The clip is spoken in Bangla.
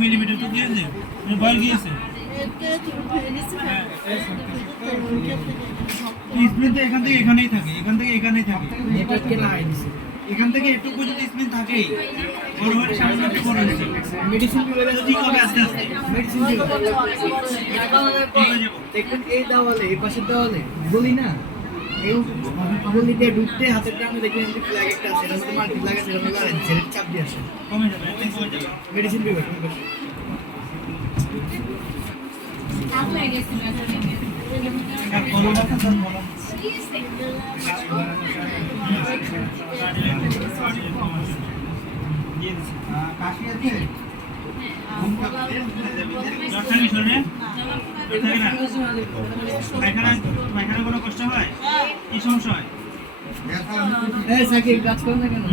মিলিমিটার তো দিয়েছে বল গিয়েছে স্পিন তো এখান থেকে এখানেই থাকে এখান থেকে এখানেই থাকে এখান থেকে একটু যদি স্পিন থাকেই বড় হয়ে সামনে বড় হয়েছে মেডিসিন ঠিক হবে আস্তে আস্তে মেডিসিন দেখবেন এই দেওয়ালে এই পাশের দেওয়ালে বলি না এই বলি দিয়ে ঢুকতে হাতের টানে দেখবেন যে ফ্ল্যাগ একটা আছে এরকম মাল্টি ফ্ল্যাগ আছে এরকম লাগে জেল চাপ দিয়ে আসে কমে যাবে মেডিসিন দিবে পায়খানা কোনো কষ্ট হয় কি সমস্যা হয় কাজ করো না কেন